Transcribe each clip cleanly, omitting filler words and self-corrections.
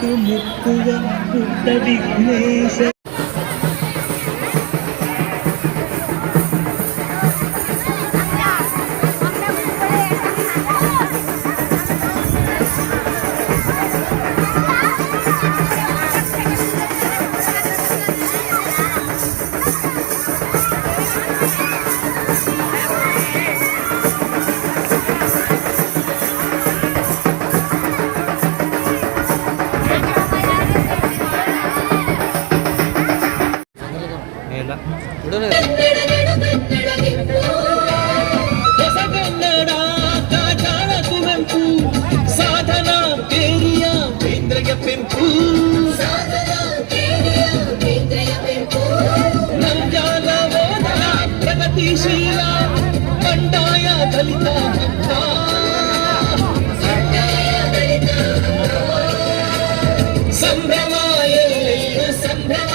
ತಂಬಿಟ್ಟು ಮುಕ್ಕುವ ಪುಟ್ಟ ವಿಘ್ನೇಶ. ಸಾಧನ ಪೇರಿಯ ಕೇಂದ್ರಯ ಪೆಂಪು ನಂಜಾಲ ಓದನ ಪ್ರಗತಿಶೀಲ ಬಂಡಾಯ ದಲಿತ ಸಂಭ್ರಮ ಎಲ್ಲೆಲ್ಲೂ ಸಂಭ್ರಮ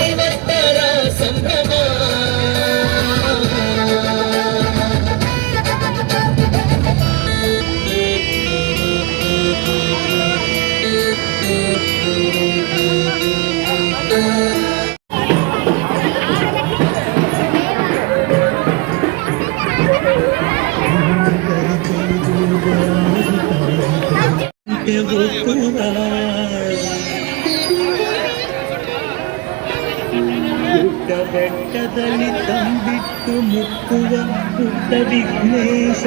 ಐವತ್ತರ ಸಂಭ್ರಮ. ಬೆಟ್ಟದಲ್ಲಿ ತಂಬಿಟ್ಟು ಮುಕ್ಕುವ ಪುಟ್ಟ ವಿಘ್ನೇಶ.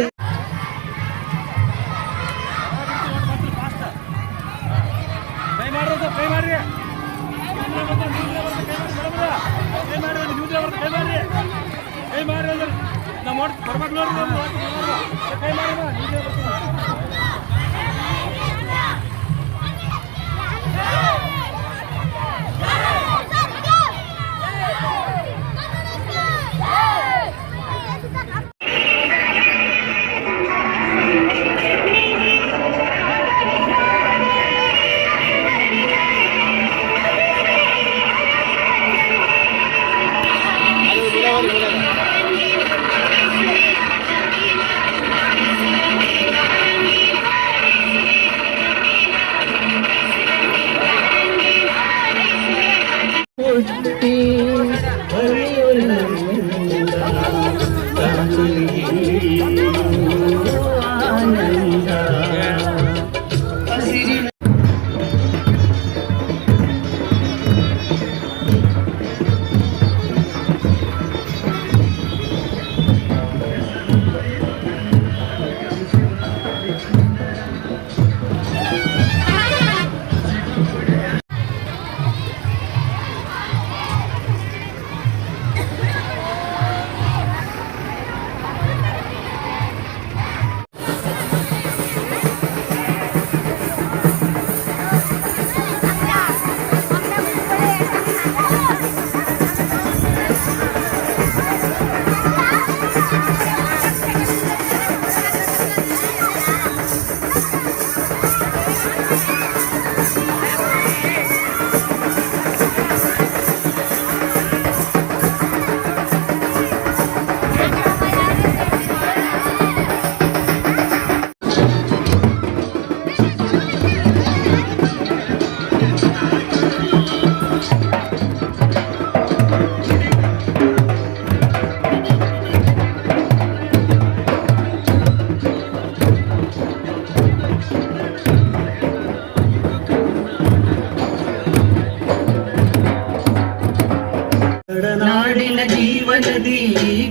ನಾಡಿನ ಜೀವನದಿ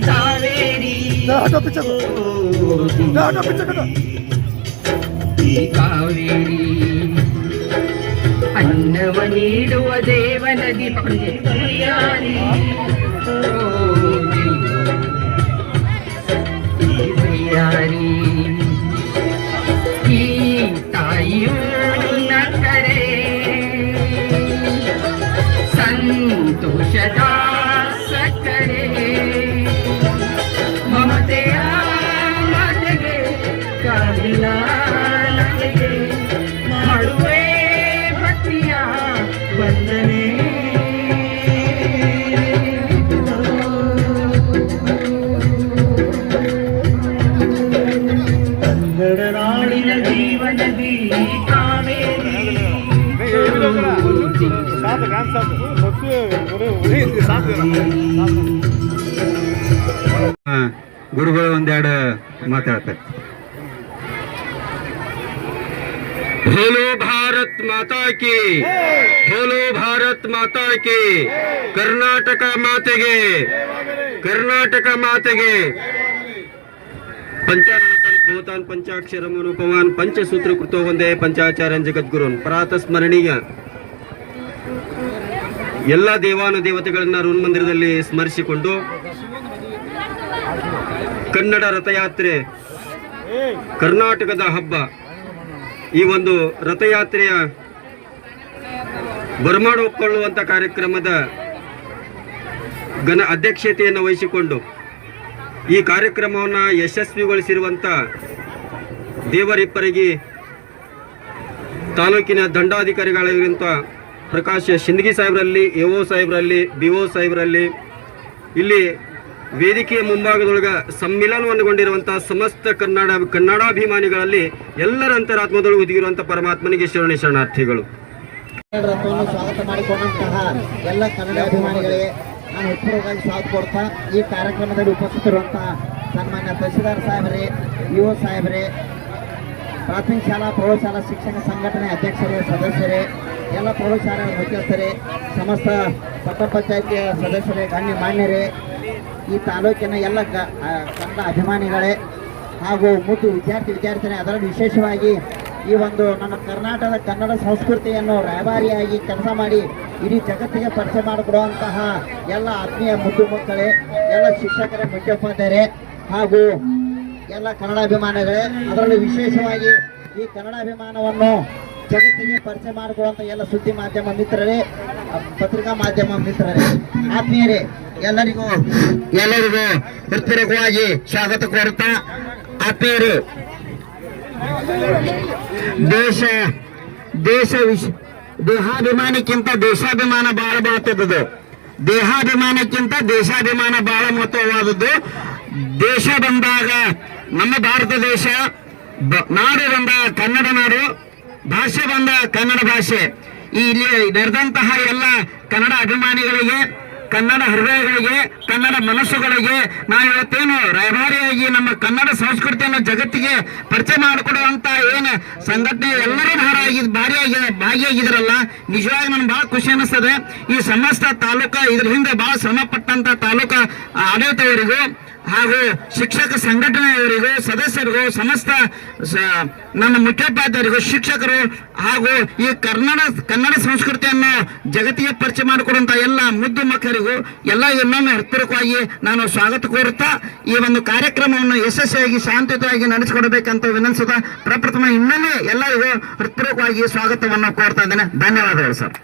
ಕಾವೇರಿ ಈ ಕಾವೇರಿ ಅನ್ನವ ನೀಡುವ ದೇವನದಿ ಪ್ರಿಯಾರಿ ಪ್ರಿಯಾರಿ ಈ ತಾಯಿಯೂ ಕರೆ ಸಂತೋಷದ ಸಕ್ಕರೆ ಮಮತೆಯ ಮಾತೆಗೆ ಕಾದಿಲ್ಲ ನನಗೆ ಮಾಡುವೆ ಭಕ್ತಿಯ ವಂದನೆ. ಗುರುಗಳು ಒಂದೆರಡು ಮಾತಾಡ್ತಾರೆ. बोलो भारत माता की, बोलो भारत माता की, कर्नाटक माತೆಗೆ, कर्नाटक ಮಾತೆಗೆ. पंचानाथन भूतान पंचाक्षरम अनुपवान पंचसूत्र कृतो वंदे पंचाचार्यन जगद्गुरुन. ಪರಾತ ಸ್ಮರಣೀಯ ಎಲ್ಲ ದೇವಾನುದೇವತೆಗಳನ್ನ ಋಣ ಮಂದಿರದಲ್ಲಿ ಸ್ಮರಿಸಿಕೊಂಡು ಕನ್ನಡ ರಥಯಾತ್ರೆ, ಕರ್ನಾಟಕದ ಹಬ್ಬ, ಈ ಒಂದು ರಥಯಾತ್ರೆಯ ಬರಮಾಡಿಕೊಳ್ಳುವಂಥ ಕಾರ್ಯಕ್ರಮದ ಘನ ಅಧ್ಯಕ್ಷತೆಯನ್ನು ವಹಿಸಿಕೊಂಡು ಈ ಕಾರ್ಯಕ್ರಮವನ್ನು ಯಶಸ್ವಿಗೊಳಿಸಿರುವಂಥ ದೇವರಿಪ್ಪರಗಿ ತಾಲೂಕಿನ ದಂಡಾಧಿಕಾರಿಗಳಾಗಿರುವಂಥ ಪ್ರಕಾಶ್ ಶಿಂದಗಿ ಸಾಹೇಬರಲ್ಲಿ, ಎಒ ಸಾಹೇಬರಲ್ಲಿ, ಬಿಒ ಸಾಹೇಬರಲ್ಲಿ, ಇಲ್ಲಿ ವೇದಿಕೆಯ ಮುಂಭಾಗದೊಳಗೆ ಸಮ್ಮಿಲನವನ್ನುಗೊಂಡಿರುವಂಥ ಸಮಸ್ತ ಕನ್ನಡಾಭಿಮಾನಿಗಳಲ್ಲಿ ಎಲ್ಲರ ಅಂತರಾತ್ಮದೊಳಗೆ ಹುದುಗಿರುವಂಥ ಪರಮಾತ್ಮನಿಗೆ ಶರಣಾರ್ಥಿಗಳು. ರಥವನ್ನು ಸ್ವಾಗತ ಮಾಡಿಕೊಂಡಂತಹ ಎಲ್ಲ ಕನ್ನಡಾಭಿಮಾನಿಗಳಿಗೆ ನಾನು ಹೆಚ್ಚುವರಿಗಾಗಿ ಸ್ವಾಗತ ಕೊಡ್ತಾ ಈ ಕಾರ್ಯಕ್ರಮದಲ್ಲಿ ಉಪಸ್ಥಿತರಿರುವಂತಹ ಸನ್ಮಾನ್ಯ ತಹಶೀಲ್ದಾರ್ ಸಾಹೇಬರೇ, ಇಒ ಸಾಹೇಬರೇ, ಪ್ರಾಥಮಿಕ ಶಾಲಾ ಪ್ರೌಢಶಾಲಾ ಶಿಕ್ಷಕ ಸಂಘಟನೆ ಅಧ್ಯಕ್ಷರೇ, ಸದಸ್ಯರೇ, ಎಲ್ಲ ಪ್ರೌಢಶಾಲಾ ಮುಖ್ಯಸ್ಥರೇ, ಸಮಸ್ತ ಪಟ್ಟಣ ಪಂಚಾಯಿತಿಯ ಸದಸ್ಯರೇ, ಗಣ್ಯ ಮಾನ್ಯರೇ, ಈ ತಾಲೂಕಿನ ಎಲ್ಲ ಕನ್ನಡ ಅಭಿಮಾನಿಗಳೇ ಹಾಗೂ ಮುದ್ದು ವಿದ್ಯಾರ್ಥಿನಿ, ಅದರಲ್ಲಿ ವಿಶೇಷವಾಗಿ ಈ ಒಂದು ನಮ್ಮ ಕರ್ನಾಟಕದ ಕನ್ನಡ ಸಂಸ್ಕೃತಿಯನ್ನು ರಾಯಭಾರಿಯಾಗಿ ಕೆಲಸ ಮಾಡಿ ಇಡೀ ಜಗತ್ತಿಗೆ ಪರಿಚಯ ಮಾಡಿಕೊಡುವಂತಹ ಎಲ್ಲ ಆತ್ಮೀಯ ಮುದ್ದು ಮಕ್ಕಳೇ, ಎಲ್ಲ ಶಿಕ್ಷಕರೇ, ಮುಖ್ಯೋಪಾಧ್ಯಾಯರೇ ಹಾಗೂ ಎಲ್ಲ ಕನ್ನಡಾಭಿಮಾನಿಗಳೇ, ಅದರಲ್ಲಿ ವಿಶೇಷವಾಗಿ ಈ ಕನ್ನಡಾಭಿಮಾನವನ್ನು ಜಗತ್ತಿಗೆ ಪರಿಚಯ ಮಾಡಿಕೊಳ್ಳುವಂಥ ಎಲ್ಲ ಸುದ್ದಿ ಮಾಧ್ಯಮ ಮಿತ್ರರೇ, ಪತ್ರಿಕಾ ಮಾಧ್ಯಮ ಮಿತ್ರರೇ, ಆತ್ಮೀಯರೇ, ಎಲ್ಲರಿಗೂ ಹೃತ್ಪೂರ್ವಕವಾಗಿ ಸ್ವಾಗತ ಕೋರುತ್ತಾ, ಆತ್ಮೀಯರು, ದೇಹಾಭಿಮಾನಕ್ಕಿಂತ ದೇಶಾಭಿಮಾನ ಬಹಳ ಬರುತ್ತದೆ. ದೇಹಾಭಿಮಾನಕ್ಕಿಂತ ದೇಶಾಭಿಮಾನ ಬಹಳ ಮಹತ್ವವಾದದ್ದು. ದೇಶ ಬಂದಾಗ ನಮ್ಮ ಭಾರತ ದೇಶ, ನಾಡು ಬಂದಾಗ ಕನ್ನಡ ನಾಡು, ಭಾಷೆ ಬಂದ ಕನ್ನಡ ಭಾಷೆ. ಇಲ್ಲಿ ನಡೆದಂತಹ ಎಲ್ಲ ಕನ್ನಡ ಅಭಿಮಾನಿಗಳಿಗೆ, ಕನ್ನಡ ಹೃದಯಗಳಿಗೆ, ಕನ್ನಡ ಮನಸ್ಸುಗಳಿಗೆ ನಾವು ಇವತ್ತೇನು ರಾಯಭಾರಿಯಾಗಿ ನಮ್ಮ ಕನ್ನಡ ಸಂಸ್ಕೃತಿಯನ್ನು ಜಗತ್ತಿಗೆ ಪರಿಚಯ ಮಾಡಿಕೊಡುವಂತ ಏನು ಸಂಘಟನೆ ಎಲ್ಲರೂ ಭಾಗಿಯಾಗಿದ್ರಲ್ಲ, ನಿಜವಾಗಿ ನನ್ಗೆ ಬಹಳ ಖುಷಿ ಅನಿಸ್ತದೆ. ಈ ಸಮಸ್ತ ತಾಲೂಕ ಇದ್ರ ಹಿಂದೆ ಬಹಳ ಶ್ರಮ ಪಟ್ಟಂತ ತಾಲೂಕ ಆಡಳಿತವರಿಗೂ ಹಾಗೂ ಶಿಕ್ಷಕ ಸಂಘಟನೆಯವರಿಗೂ, ಸದಸ್ಯರಿಗೂ, ಸಮಸ್ತ ನನ್ನ ಮುಖ್ಯೋಪಾಧ್ಯಾಯರಿಗೂ, ಶಿಕ್ಷಕರು ಹಾಗೂ ಈ ಕನ್ನಡ ಸಂಸ್ಕೃತಿಯನ್ನು ಜಗತ್ತಿಗೆ ಪರಿಚಯ ಮಾಡಿಕೊಡುವಂತ ಎಲ್ಲ ಮುದ್ದು ಮಕ್ಕಳಿಗೂ ಎಲ್ಲ ಇನ್ನೊಮ್ಮೆ ಹೃತ್ಪೂರ್ವಕವಾಗಿ ನಾನು ಸ್ವಾಗತ ಕೋರುತ್ತಾ ಈ ಒಂದು ಕಾರ್ಯಕ್ರಮವನ್ನು ಯಶಸ್ವಿಯಾಗಿ ಶಾಂತಿಯುತವಾಗಿ ನಡೆಸಿಕೊಡಬೇಕಂತ ವಿನಂತಿಸುತ್ತಾ ಪ್ರಪ್ರಥಮ ಇನ್ನೊಮ್ಮೆ ಎಲ್ಲರಿಗೂ ಹೃತ್ಪೂರ್ವಕವಾಗಿ ಸ್ವಾಗತವನ್ನು ಕೋರ್ತಾ ಇದ್ದೇನೆ. ಧನ್ಯವಾದಗಳು ಸರ್.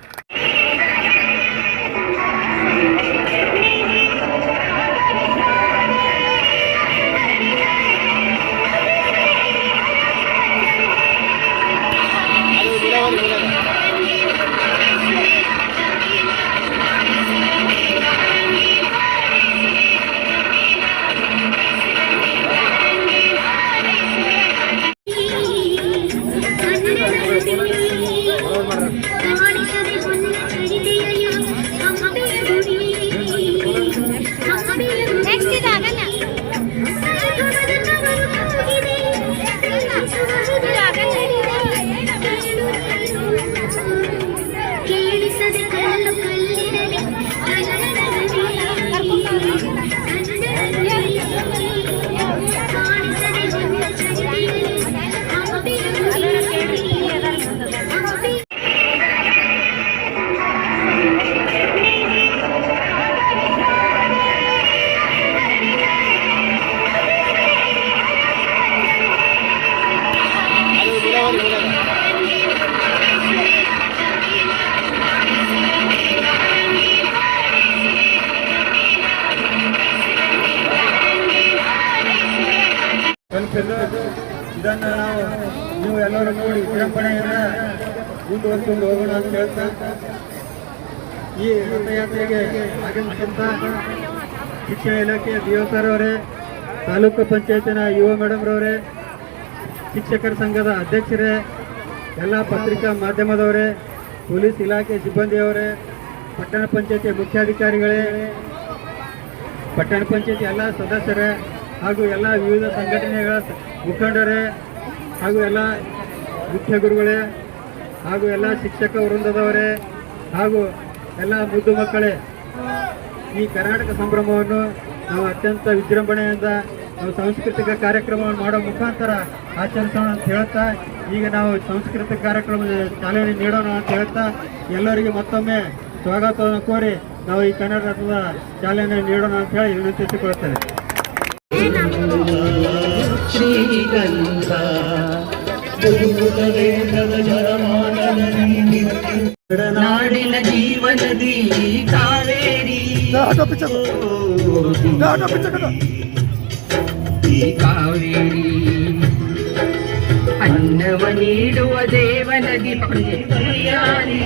ಇದನ್ನು ನೀವು ಎಲ್ಲರೂ ನೋಡಿ ವಿಜೃಂಭಣೆಯಿಂದ ಮುಂದುವರೆದುಕೊಂಡು ಹೋಗೋಣ ಅಂತ ಹೇಳ್ತಾ, ಈ ರಥಯಾತ್ರೆಗೆ ಆಗಮಿಸಿದಂಥ ಶಿಕ್ಷಣ ಇಲಾಖೆಯ ಡಿಒ ಸರ್ ಅವರೇ, ತಾಲೂಕು ಪಂಚಾಯತಿನ ಯುವ ಮೇಡಮ್ ರವರೇ, ಶಿಕ್ಷಕರ ಸಂಘದ ಅಧ್ಯಕ್ಷರೇ, ಎಲ್ಲ ಪತ್ರಿಕಾ ಮಾಧ್ಯಮದವರೇ, ಪೊಲೀಸ್ ಇಲಾಖೆ ಸಿಬ್ಬಂದಿಯವರೇ, ಪಟ್ಟಣ ಪಂಚಾಯತಿ ಮುಖ್ಯಾಧಿಕಾರಿಗಳೇ, ಪಟ್ಟಣ ಪಂಚಾಯತಿ ಎಲ್ಲ ಸದಸ್ಯರೇ ಹಾಗೂ ಎಲ್ಲ ವಿವಿಧ ಸಂಘಟನೆಗಳ ಮುಖಂಡರೇ ಹಾಗೂ ಎಲ್ಲ ಮುಖ್ಯ ಗುರುಗಳೇ ಹಾಗೂ ಎಲ್ಲ ಶಿಕ್ಷಕ ವೃಂದದವರೇ ಹಾಗೂ ಎಲ್ಲ ಮುದ್ದು ಮಕ್ಕಳೇ, ಈ ಕರ್ನಾಟಕ ಸಂಭ್ರಮವನ್ನು ನಾವು ಅತ್ಯಂತ ವಿಜೃಂಭಣೆಯಿಂದ ನಾವು ಸಾಂಸ್ಕೃತಿಕ ಕಾರ್ಯಕ್ರಮವನ್ನು ಮಾಡೋ ಮುಖಾಂತರ ಆಚರಿಸೋಣ ಅಂತ ಹೇಳ್ತಾ, ಈಗ ನಾವು ಸಾಂಸ್ಕೃತಿಕ ಕಾರ್ಯಕ್ರಮದ ಚಾಲನೆ ನೀಡೋಣ ಅಂತ ಹೇಳ್ತಾ ಎಲ್ಲರಿಗೆ ಮತ್ತೊಮ್ಮೆ ಸ್ವಾಗತವನ್ನು ಕೋರಿ ನಾವು ಈ ಕನ್ನಡ ರತ್ನದ ಚಾಲನೆ ನೀಡೋಣ ಅಂತ ಹೇಳಿ ವಿನಂತಿಸಿಕೊಳ್ಳುತ್ತೇನೆ. ಶ್ರೀಗಂಧ ನಾಡಿನ ಜೀವನದಿ ಕಾವೇರಿ ಈ ಕಾವೇರಿ ಅನ್ನವ ನೀಡುವ ದೇವನದಿ ಪುಣ್ಯಾರಿ